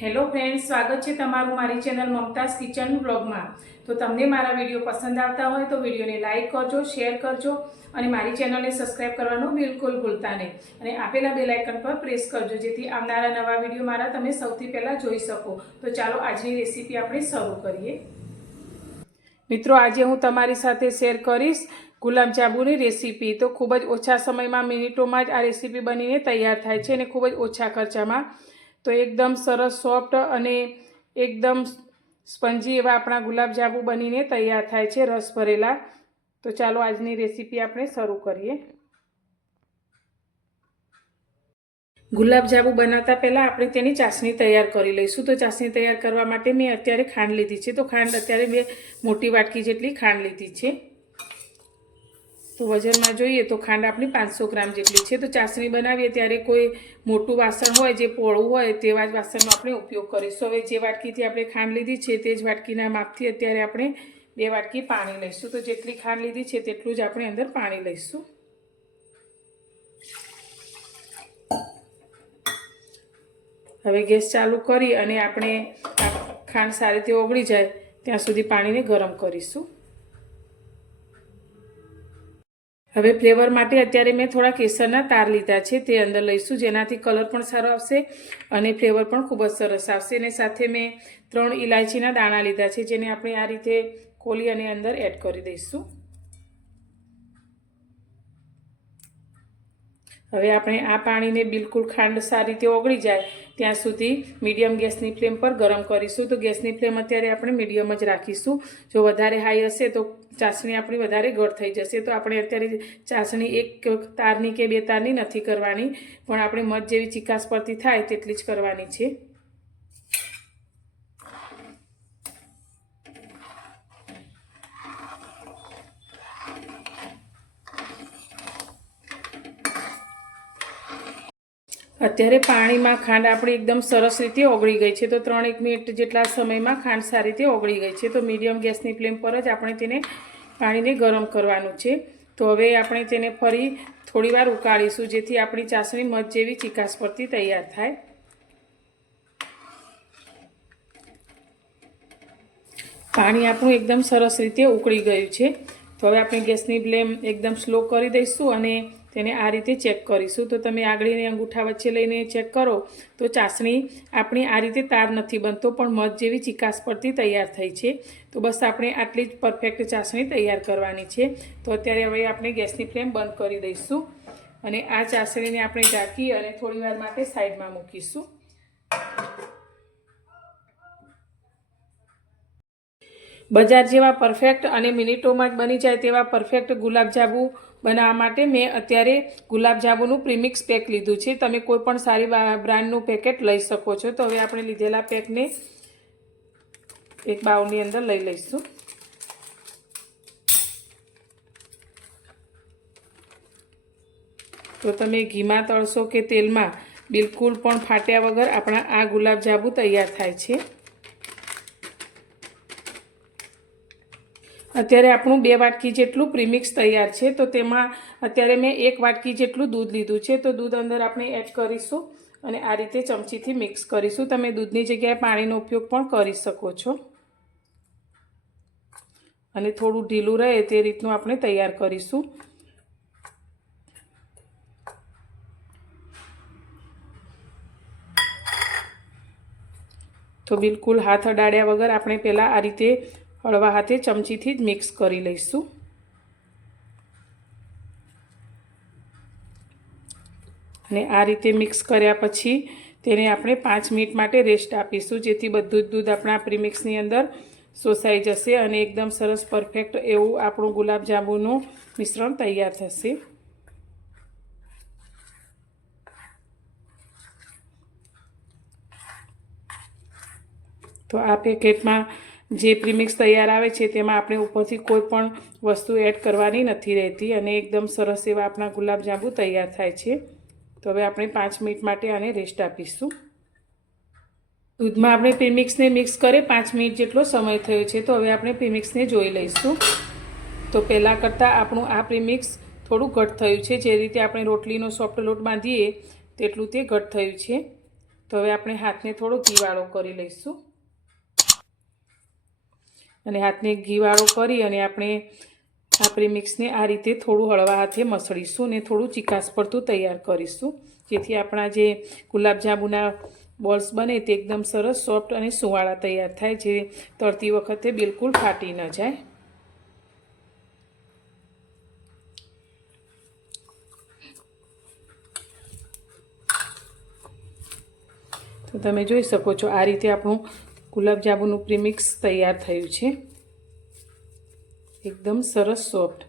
Hello friends, સ્વાગત છે તમારું મારી ચેનલ મમતાઝ કિચન બ્લોગમાં. તો તમને મારા વીડિયો પસંદ આવતા હોય તો વિડીયોને લાઇક કરજો, શેર કરજો અને મારી ચેનલને સબસ્ક્રાઇબ કરવાનું બિલકુલ ભૂલતા નહીં. અને આપેલા બે આઇકન પર પ્રેસ કરજો, જેથી આવનારા નવા વીડિયો મારા તમે સૌથી પહેલાં જોઈ શકો. તો ચાલો આજની રેસીપી આપણે શરૂ કરીએ. મિત્રો, આજે હું તમારી સાથે શેર કરીશ ગુલાબ જાંબુની રેસીપી. તો ખૂબ જ ઓછા સમયમાં, મિનિટોમાં જ આ રેસીપી બનીને તૈયાર થાય છે અને ખૂબ જ ઓછા ખર્ચામાં તો એકદમ સરસ, સોફ્ટ અને એકદમ સ્પંજી એવા આપણા ગુલાબજાંબુ બનીને તૈયાર થાય છે રસ ભરેલા. તો ચાલો આજની રેસીપી આપણે શરૂ કરીએ. ગુલાબજાંબુ બનાવતા પહેલાં આપણે તેની ચાસણી તૈયાર કરી લઈશું. તો ચાસણી તૈયાર કરવા માટે મેં અત્યારે ખાંડ લીધી છે. તો ખાંડ અત્યારે મેં મોટી વાટકી જેટલી ખાંડ લીધી છે. તો વજનમાં જોઈએ તો ખાંડ આપણી પાંચસો ગ્રામ જેટલી છે. તો ચાસણી બનાવીએ ત્યારે કોઈ મોટું વાસણ હોય, જે પોળું હોય, તેવા જ વાસણનો આપણે ઉપયોગ કરીશું. હવે જે વાટકીથી આપણે ખાંડ લીધી છે, તે જ વાટકીના માપથી અત્યારે આપણે બે વાટકી પાણી લઈશું. તો જેટલી ખાંડ લીધી છે, તેટલું જ આપણે અંદર પાણી લઈશું. હવે ગેસ ચાલુ કરી અને આપણે ખાંડ સારી રીતે ઓગળી જાય, ત્યાં સુધી પાણીને ગરમ કરીશું. હવે ફ્લેવર માટે અત્યારે મેં થોડા કેસરના તાર લીધા છે, તે અંદર લઈશું, જેનાથી કલર પણ સારો આવશે અને ફ્લેવર પણ ખૂબ જ સરસ આવશે. અને સાથે મેં ત્રણ ઇલાયચીના દાણા લીધા છે, જેને આપણે આ રીતે ખોલી અને અંદર એડ કરી દઈશું. હવે આપણે આ પાણીને બિલકુલ ખાંડ સારી રીતે ઓગળી જાય, ત્યાં સુધી મીડિયમ ગેસની ફ્લેમ પર ગરમ કરીશું. તો ગેસની ફ્લેમ અત્યારે આપણે મીડિયમ જ રાખીશું. જો વધારે હાઈ હશે તો ચાસણી આપણી વધારે ગળ થઈ જશે. તો આપણે અત્યારે ચાસણી એક તારની કે બે તારની નથી કરવાની, પણ આપણે મધ જેવી ચિકાસ પડતી થાય તેટલી જ કરવાની છે. અત્યારે પાણીમાં ખાંડ આપણી એકદમ સરસ રીતે ઓગળી ગઈ છે. તો ત્રણ એક મિનિટ જેટલા સમયમાં ખાંડ સારી રીતે ઓગળી ગઈ છે. તો મીડિયમ ગેસની ફ્લેમ પર જ આપણે તેને પાણીને ગરમ કરવાનું છે. તો હવે આપણે તેને ફરી થોડીવાર ઉકાળીશું, જેથી આપણી ચાસણી મધ જેવી ચિકાસ પરથી તૈયાર થાય. પાણી આપણું એકદમ સરસ રીતે ઉકળી ગયું છે. તો હવે આપણે ગેસની ફ્લેમ એકદમ સ્લો કરી દઈશું અને તેને આ રીતે ચેક કરીશું. તો તમે આગળીને અંગૂઠા વચ્ચે લઈને ચેક કરો. તો ચાસણી આપણી આ રીતે તાર નથી બનતો, પણ મધ જેવી ચિકાસ પરથી તૈયાર થઈ છે. તો બસ આપણે આટલી જ પરફેક્ટ ચાસણી તૈયાર કરવાની છે. તો અત્યારે હવે આપણે ગેસની ફ્લેમ બંધ કરી દઈશું અને આ ચાસણીને આપણે ઢાંકી અને થોડીવાર માટે સાઈડમાં મૂકીશું. બજાર જેવા પરફેક્ટ અને મિનિટોમાં જ બની જાય તેવા પરફેક્ટ ગુલાબજાંબુ બનાવવા માટે મેં અત્યારે ગુલાબજાંબુનું પ્રીમિક્સ પેક લીધું છે. તમે કોઈ પણ સારી બ્રાન્ડનું પેકેટ લઈ શકો છો. તો હવે આપણે લીધેલા પેકને એક બાઉલની અંદર લઈ લઈશું. તો તમે ઘીમાં તળશો કે તેલમાં, બિલકુલ પણ ફાટ્યા વગર આપણા આ ગુલાબજાંબુ તૈયાર થાય છે. અત્યારે આપણું બે વાટકી જેટલું પ્રીમિક્સ તૈયાર છે, તો તેમાં અત્યારે મેં એક વાટકી જેટલું દૂધ લીધું છે, તો દૂધ અંદર આપણે એડ કરીશું અને આ રીતે ચમચીથી મિક્સ કરીશું. તમે દૂધની જગ્યાએ પાણીનો ઉપયોગ પણ કરી શકો છો. અને થોડું ઢીલું રહે તે રીતનું આપણે તૈયાર કરીશું. તો બિલકુલ હાથ અડાડ્યા વગર આપણે પહેલાં આ રીતે હળવા હાથે ચમચીથી જ મિક્સ કરી લઈશું. અને આ રીતે મિક્સ કર્યા પછી તેને આપણે પાંચ મિનિટ માટે રેસ્ટ આપીશું, જેથી બધું જ દૂધ આપણા પ્રીમિક્સની અંદર શોષાઈ જશે અને એકદમ સરસ પરફેક્ટ એવું આપણું ગુલાબજાંબુનું મિશ્રણ તૈયાર થશે. તો આ પેકેટમાં જે પ્રીમિક્સ તૈયાર આવે છે, તેમાં આપણે ઉપરથી કોઈ પણ વસ્તુ એડ કરવાની નથી રહેતી અને એકદમ સરસ એવા આપણા ગુલાબજાંબુ તૈયાર થાય છે. તો હવે આપણે પાંચ મિનિટ માટે આને રેસ્ટ આપીશું. દૂધમાં આપણે પ્રીમિક્સને મિક્સ કરે, પાંચ મિનિટ જેટલો સમય થયો છે, તો હવે આપણે પ્રીમિક્સને જોઈ લઈશું. તો પહેલાં કરતાં આપણું આ પ્રીમિક્સ થોડું ઘટ થયું છે, જે રીતે આપણે રોટલીનો સોફ્ટ લોટ બાંધીએ, તેટલું તે ઘટ થયું છે. તો હવે આપણે હાથને થોડો ઘીવાળો કરી લઈશું. અને હાથને ઘીવાળો કરી અને આપણે આપણી મિક્સને આ રીતે થોડું હળવા હાથે મસળીશું અને થોડું ચીકાસ પડતું તૈયાર કરીશું. જેથી આપણા જે ગુલાબજાંબુના બોલ્સ બને તે એકદમ સરસ, સોફ્ટ અને સુવાળા તૈયાર થાય, જે તળતી વખતે બિલકુલ ફાટી ન જાય. તો તમે જોઈ શકો છો આ રીતે આપણું ગુલાબજાંબુનું પ્રીમિક્સ તૈયાર થયું છે. એકદમ સરસ સોફ્ટ.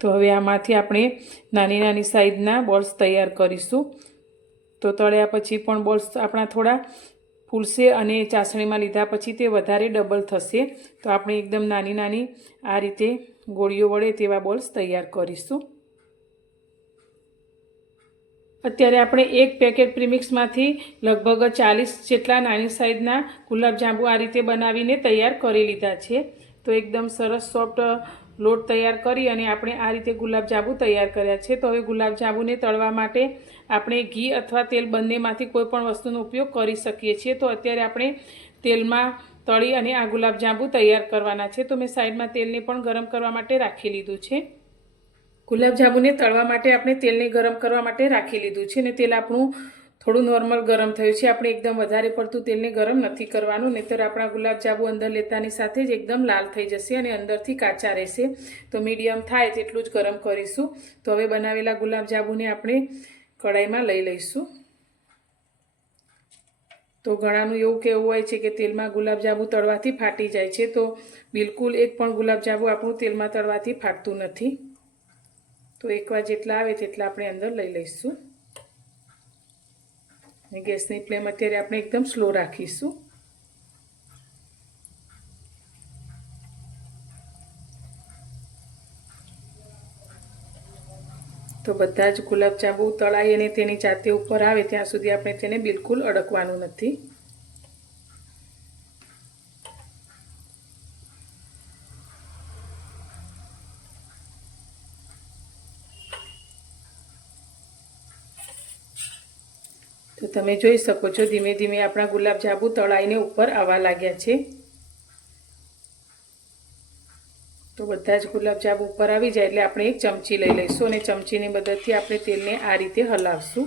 તો હવે આમાંથી આપણે નાની નાની સાઈઝના બોલ્સ તૈયાર કરીશું. તો તળ્યા પછી પણ બોલ્સ આપણા થોડા ફૂલશે અને ચાસણીમાં લીધા પછી તે વધારે ડબલ થશે. તો આપણે એકદમ નાની નાની આ રીતે ગોળીઓ વડે તેવા બોલ્સ તૈયાર કરીશું. અત્યારે આપણે એક પેકેટ પ્રીમિક્સમાંથી લગભગ ચાલીસ જેટલા નાની સાઈઝના ગુલાબજાંબુ આ રીતે બનાવીને તૈયાર કરી લીધા છે. તો એકદમ સરસ સોફ્ટ લોટ તૈયાર કરી અને આપણે આ રીતે ગુલાબજાંબુ તૈયાર કર્યા છે. તો હવે ગુલાબજાંબુને તળવા માટે આપણે ઘી અથવા તેલ બંનેમાંથી કોઈપણ વસ્તુનો ઉપયોગ કરી શકીએ છીએ. તો અત્યારે આપણે તેલમાં તળી અને આ ગુલાબજાંબુ તૈયાર કરવાના છે. તો મેં સાઈડમાં તેલને પણ ગરમ કરવા માટે રાખી લીધું છે. ગુલાબજાંબુને તળવા માટે આપણે તેલને ગરમ કરવા માટે રાખી લીધું છે ને તેલ આપણું થોડું નોર્મલ ગરમ થયું છે. આપણે એકદમ વધારે પડતું તેલને ગરમ નથી કરવાનું, નહીંતર આપણા ગુલાબજાંબુ અંદર લેતાની સાથે જ એકદમ લાલ થઈ જશે અને અંદરથી કાચા રહેશે. તો મીડિયમ થાય તેટલું જ ગરમ કરીશું. તો હવે બનાવેલા ગુલાબજાંબુને આપણે કઢાઈમાં લઈ લઈશું. તો ઘણાનું એવું કહેવું હોય છે કે તેલમાં ગુલાબજાંબુ તળવાથી ફાટી જાય છે. તો બિલકુલ એક પણ ગુલાબજાંબુ આપણું તેલમાં તળવાથી ફાટતું નથી. તો એકવાર જેટલા આવે તેટલા આપણે અંદર લઈ લઈશું. ગેસની ફ્લેમ અત્યારે આપણે એકદમ સ્લો રાખીશું. તો બધા જ ગુલાબજાંબુ તળાઈ અને તેની જાતે ઉપર આવે, ત્યાં સુધી આપણે તેને બિલકુલ અડકવાનું નથી. તો તમે જોઈ શકો છો, ધીમે ધીમે આપણા ગુલાબજાંબુ તળાઈને ઉપર આવવા લાગ્યા છે. તો બધા જ ગુલાબજાંબુ ઉપર આવી જાય એટલે આપણે એક ચમચી લઈ લઈશું અને ચમચીની મદદથી આપણે તેલને આ રીતે હલાવશું.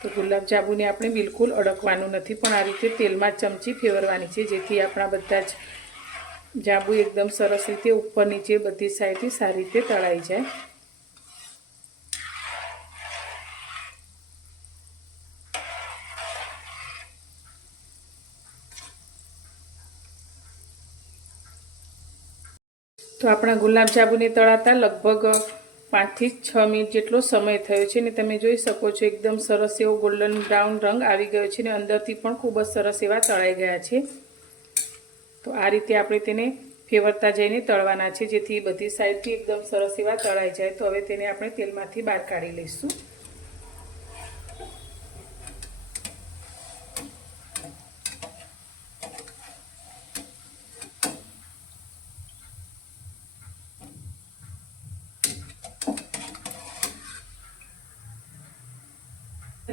તો ગુલાબજાંબુને આપણે બિલકુલ અડકવાનું નથી, પણ આ રીતે તેલમાં ચમચી ફેરવવાની છે, જેથી આપણા બધા જ જાંબુ એકદમ સરસ રીતે ઉપર નીચે બધી સાઈડથી સારી રીતે તળાઈ જાય. તો આપણા ગુલાબજાંબુને તળાતા લગભગ પાંચથી છ મિનિટ જેટલો સમય થયો છે ને તમે જોઈ શકો છો એકદમ સરસ એવો ગોલ્ડન બ્રાઉન રંગ આવી ગયો છે ને અંદરથી પણ ખૂબ જ સરસ એવા તળાઈ ગયા છે. તો આ રીતે આપણે તેને ફેવરતા જઈને તળવાના છે જેથી બધી સાઈડથી એકદમ સરસ એવા તળાઈ જાય. તો હવે તેને આપણે તેલમાંથી બહાર કાઢી લઈશું.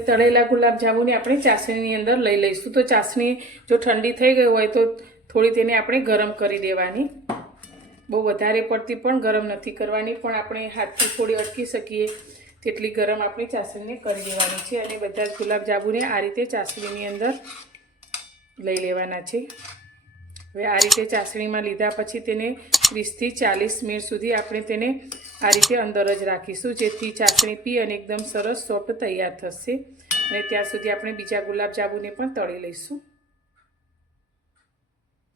તળેલા ગુલાબજાંબુને આપણે ચાસણીની અંદર લઈ લઈશું. તો ચાસણી જો ઠંડી થઈ ગઈ હોય તો થોડી તેને આપણે ગરમ કરી દેવાની. બહુ વધારે પડતી પણ ગરમ નથી કરવાની, પણ આપણે હાથથી થોડી અટકી શકીએ તેટલી ગરમ આપણે ચાસણીને કરી દેવાની છે અને બધા જ ગુલાબજાંબુને આ રીતે ચાસણીની અંદર લઈ લેવાના છે. હવે આ રીતે ચાસણીમાં લીધા પછી તેને ત્રીસથી ચાલીસ મિનિટ સુધી આપણે તેને આ રીતે અંદર જ રાખીશું, જેથી ચાસણી પી અને એકદમ સરસ સોફ્ટ તૈયાર થશે. અને ત્યાં સુધી આપણે બીજા ગુલાબજાંબુને પણ તળી લઈશું.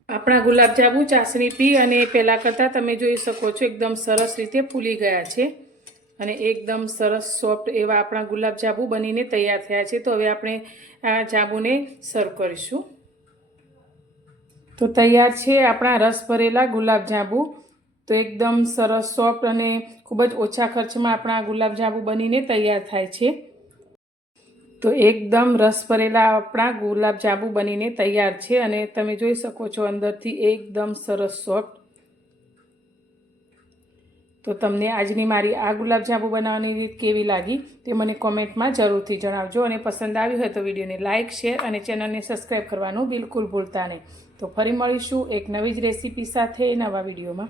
આપણા ગુલાબજાંબુ ચાસણી પી અને પહેલાં કરતાં તમે જોઈ શકો છો એકદમ સરસ રીતે ફૂલી ગયા છે. અને એકદમ સરસ સોફ્ટ એવા આપણા ગુલાબજાંબુ બનીને તૈયાર થયા છે. તો હવે આપણે આ જાંબુને સર્વ કરીશું. તો તૈયાર છે આપણા રસ ભરેલા ગુલાબજાંબુ તો એકદમ સરસ, સોફ્ટ અને ખૂબ જ ઓછા ખર્ચમાં આપણા ગુલાબજાંબુ બનીને તૈયાર થાય છે. તો એકદમ રસ ભરેલા આપણા ગુલાબ જાંબુ બનીને તૈયાર છે અને તમે જોઈ શકો છો અંદરથી એકદમ સરસ સોફ્ટ. તો તમને આજની મારી આ ગુલાબ જાંબુ બનાવવાની રીત કેવી લાગી તે મને કોમેન્ટમાં જરૂરથી જણાવજો અને પસંદ આવ્યું હોય તો વિડીયોને લાઇક શેર અને ચેનલને સબસ્ક્રાઈબ કરવાનું બિલકુલ ભૂલતા નહીં. તો ફરી મળીશું એક નવી જ રેસીપી સાથે નવા વિડીયોમાં.